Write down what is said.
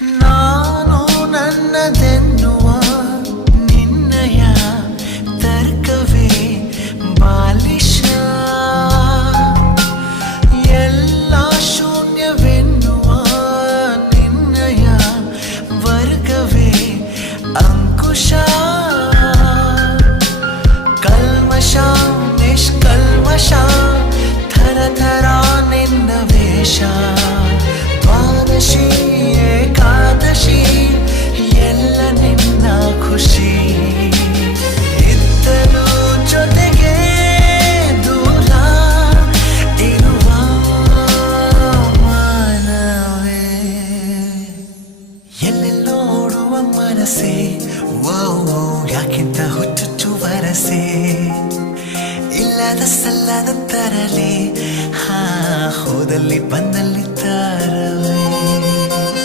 ನಾನು ನನ್ನದೆನ್ನುವ ನಿನ್ನಯ ತರ್ಕವೇ ಬಾಲಿಶ ಎಲ್ಲ ಶೂನ್ಯವೆನ್ನುವ ನಿನ್ನಯ ವರ್ಗವೇ ಅಂಕುಶ ಕಲ್ಮಶ ನಿಷ್ಕಲ್ಮಶ ಥರ ಥರ ನಿನ್ನ ವೇಷ ದ್ವಾದಶಿ ಏಕಾದಶಿ ಎಲ್ಲ ನಿನ್ನ ಖುಷಿ ಇದ್ದಲು ಜೊತೆಗೆ ದೂರ ಇರುವ ಮಾನವೇ ಎಲ್ಲೆಲ್ಲೋ ಓಡುವ ಮನಸ್ಸೇ ಓ ಯಾಕಿಂತ ಹುಚ್ಚುಚ್ಚು ವರಸೆ ಇಲ್ಲದ ಸಲ್ಲದ ತರಲೆ ಹೋದಲ್ಲಿ ಬಂದಲ್ಲಿ